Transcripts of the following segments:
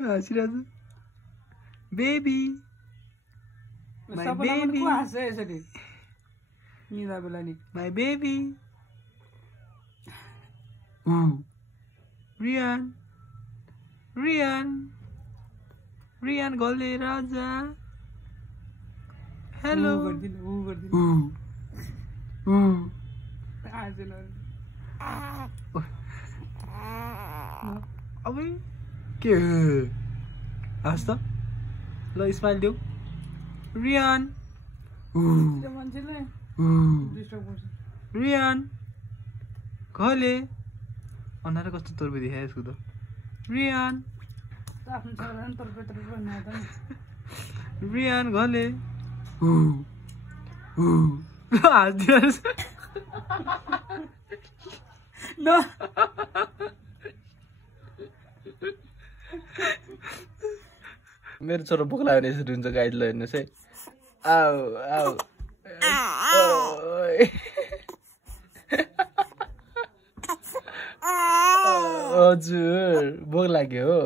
हाँसिरहेछ baby my baby my baby रियान रियान रियान गले राजा हेलो अब के हाँस त ल स्माइल देऊ रियान रियान घले अनुहार कस्तो तर्बे देखायो यसको त रियान रियान घले हाँसिदिनुहोस् न मेरो छोरो भोक लाग्यो भने यसरी हुन्छ गाइड ल हेर्नुहोस् है आऊ आऊ हजुर भोक लाग्यो हो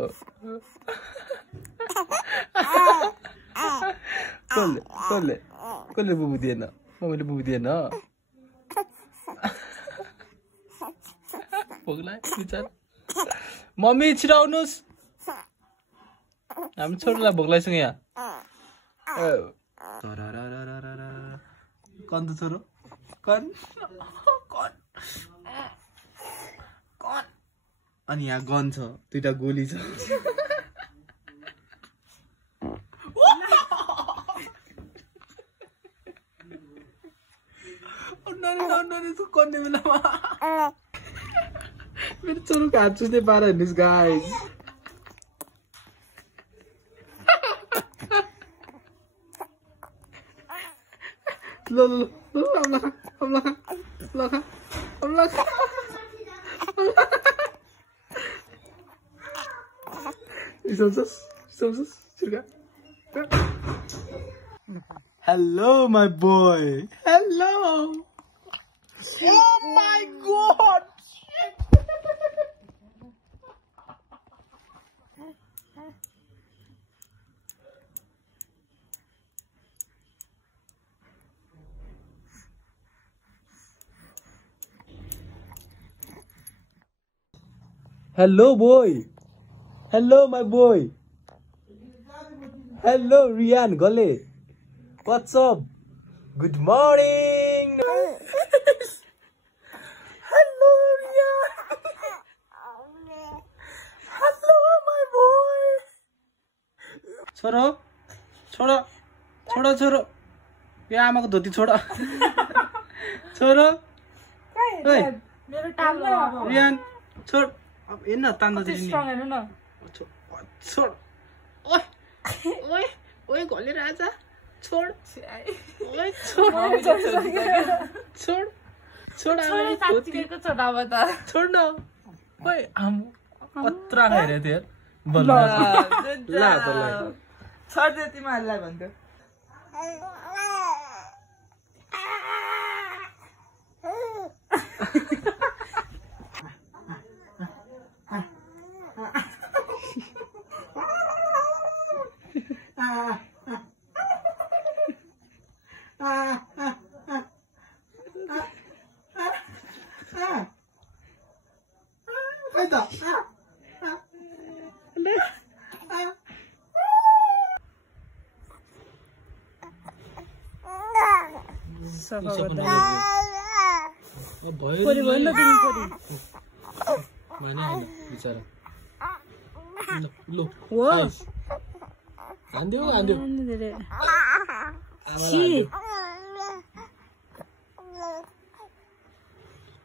कसले कसले कसले बुबु दिएन मम्मीले बुबु दिएन भोक लाग्यो विचार मम्मी छिटो आउनुहोस् हामी छोरीलाई भोक लाग्छ यहाँ कन त छोरो कन कन कन अनि यहाँ गन छ दुईटा गोली छ कन्ने बेलामा मेरो छोरोको हात चुस्ने पारा हेर्नुहोस् गाइस ल ल ल Hello, my boy. Hello. Oh my God. Hello, boy. Hello, my boy. Hello, Rian Gole. What's up? Good morning. Hello, Rian. Hello, my boy. छोरो छोरो छोरो छोरो यो आमाको धोती छोडा छोरो ओइ मेरो टाम्ला रियान छोड अब हेर्न तान्दा चाहिँ स्ट्रङ हेर्नु न छोड ओइ ओइ ओइ गले राजा छोड ओइ छोड छोड छोड आमा धोतीको छोडावा त छोड न ओइ आम कत्रा खाइरे थियो बल्ल ला त ल छोड दे तिमीहरुलाई भन्थ्यो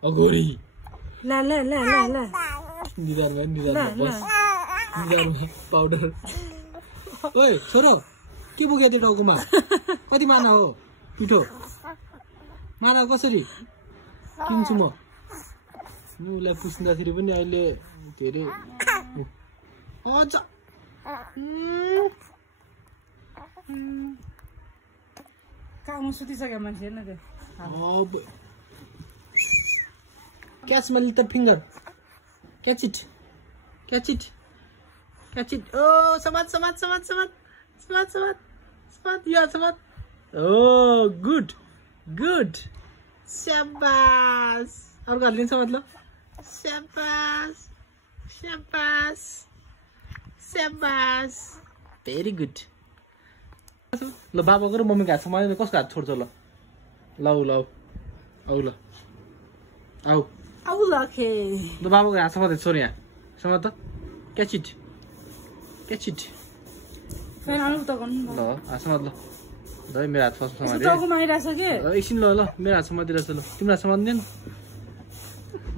अगोरी ला ला ला ला ला निदारमा बस निदारमा पाउडर ओइ छोरो के बोक्यो त्यो टाउकोमा कति माना हो पिठो माना कसरी किन्छु म उसलाई पुस्दाखेरि पनि अहिले धेरै अझ काम सुतिसक्यो मान्छे हेर्न त्यो Catch my little finger. Catch it. Catch it. Catch it. Oh, समात. Yeah, समात. Oh, good. शाबाश. और कर लिन्छ मतलब. शाबाश. Very good. ल बाबाको र मम्मीको हात समाएर कसको हात छोड्छ ल. ल. आउ लखे. ल बाबाको हात समाएर छोड यहाँ. समात त. Catch it. फेरि अनु त गर्नु ल हात समात ल. ल मेरो हात फर्स्ट समाते. टाउको मारिरहेछ के? एकछिन ल मेरो हात समातिरहेछ ल. तिम्रो हात समात्दैन?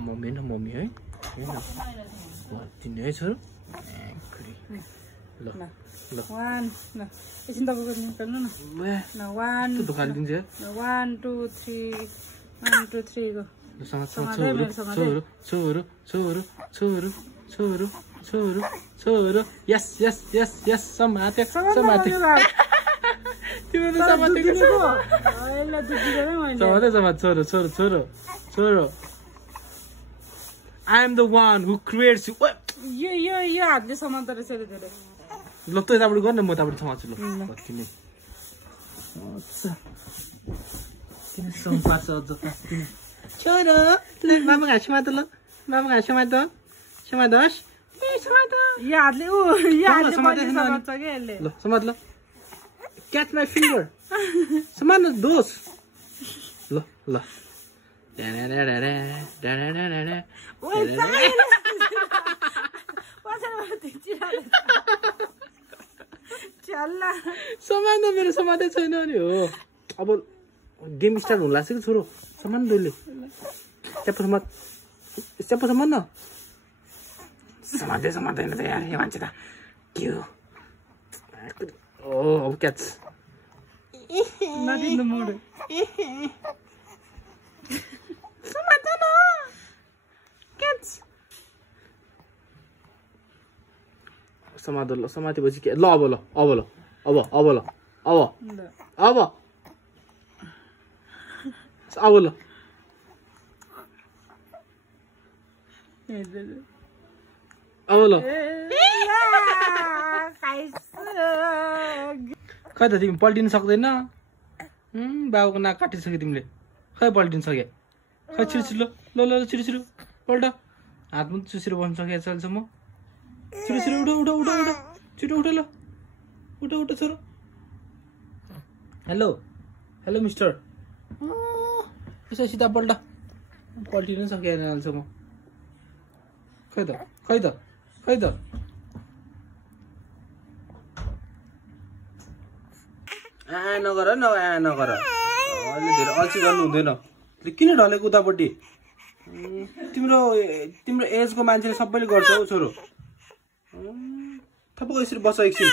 मम्मी है. हैन. तिमी है छोरो. ल 1 ल एकछिन तपाईँको निकाल्नु न. ल 1 त दुखान दिन्छ. 1 2 3 1 2 3 गो. छोरो. यस समाते. तिमीले समातेको छ. अहिले दुखिदैन मैले. समात छोरो. I am the one who creates you. यो हातले समात्दो रहेछ धेरै. ल त यताबाट गर्न म यताबाट समात्छु ल. किन? अच्छा. किन सम्पास अझ किन? छोरो, ल बाबा घाँस समात ल. बाबा घाँस समातोस्. यो हातले समात्छ के यसले. ल समात ल. Catch my finger. समात न दोस. ल. समान मेरो समाते छैन नि हो. अब गेम स्टार्ट हुन लाग्छ कि छोरो. समान दोले. च्याप समान न. समात्दैन त यार यो मान्छे त. के हो? ओ अब क्याच. नदिनु मोड. समात्दैन. क्याच. समातेपछि के ल अब ल खै त तिमी पल्टिन सक्दैन. बाबुको नाक काटिसक्यो तिमीले. खै पल्टिन सक्यो. खै छिटो ल पल्ट. हात पनि चुसिरो बस्नु सकेको छ अहिलेसम्म. छिटो उठ ल. उठ छोरो. Hello mister. यसो सिधा पल्ट. पल्टिनु सकेन अहिलेसम्म. खै त नगर अहिले धेरै अल्छी गर्नु हुँदैन. किन ढलेको उतापट्टि? तिम्रो एजको मान्छेले सबैले गर्छ हौ छोरो. थपको यसरी बस एकछिन.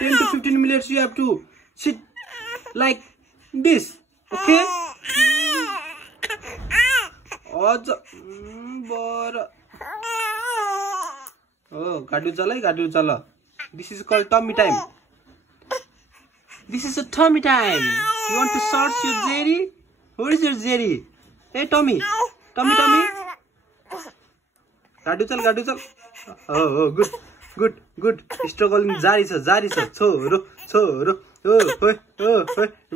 10 to 15 minutes you have to sit like this. Okay? अझ बर. गाडी चल. This is called tummy time. This is a tummy time. You want to search your Jerry? Where is your Jerry? Hey Tommy. गाडी चल. Oh, good. Struggling जारी छ छोरो.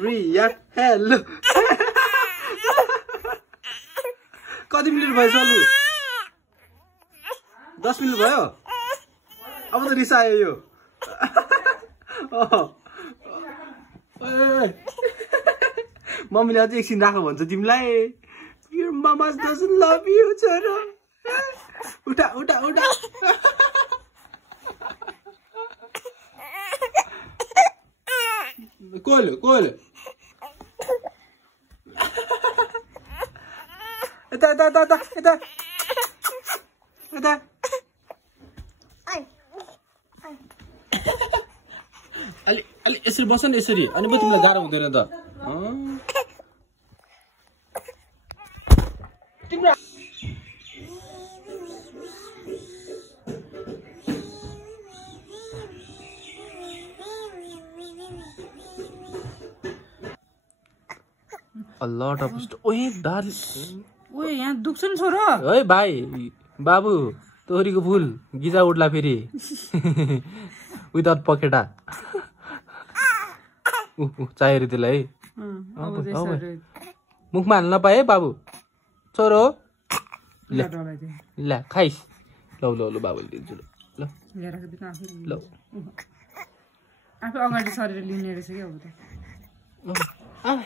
Riya hello. कति मिनेट भयो चलु? 10 मिनेट भयो. अब त रिसायो यो. मम्मीले अझै एकछिन राख भन्छ तिमीलाई. Your mama doesn't love you छोरो. उठा. कोल. यता. अलि यसरी बस न यसरी. अनि पो तिमीलाई गाह्रो हुँदैन त. A lot of ओए दाल. ओए यहाँ दुख्छ नि छोरो. ओए भाइ बाबु तोरीको फुल गिजा उठ्ला फेरि विदाउट पखेटा चाहियो त्यसलाई मुखमा हाल्न नपाए बाबु छोरो ल खाइस लौ लौ लौ बाबुले दिन्छु ल ल आफू अगाडि सरेर लिने रहेछ क्या अब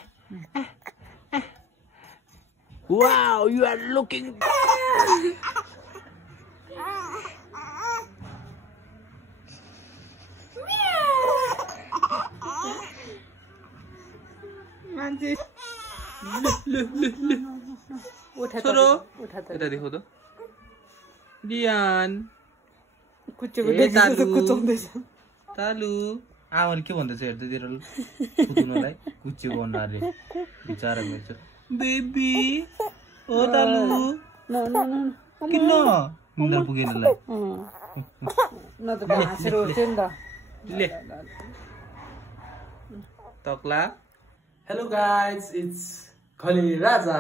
Wow, you are looking मान्छे छोरो यता देखो त बिहान तालु आमाले के भन्दैछ हेर्दै तेरो कुद्नुलाई कुच्चेको अनुहारले बिचारा मेरो बेबी ओ तालु किन निन्द्रा पुगेन ल न त हाँसेर उठ्यो नि त ले तक्ला हेलो गाइज इट्स खली राजा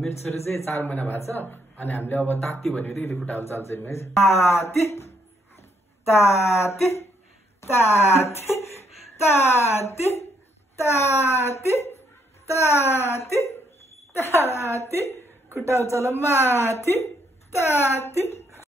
मेरो छोरी चाहिँ 4 महिना भएको छ अनि हामीले अब ताती भनेको त्यो खुट्टाहरू चाल्छ नि है ताती ताती ताती ताती ताती ताती ताती खुट्टा उचाल माथि ताती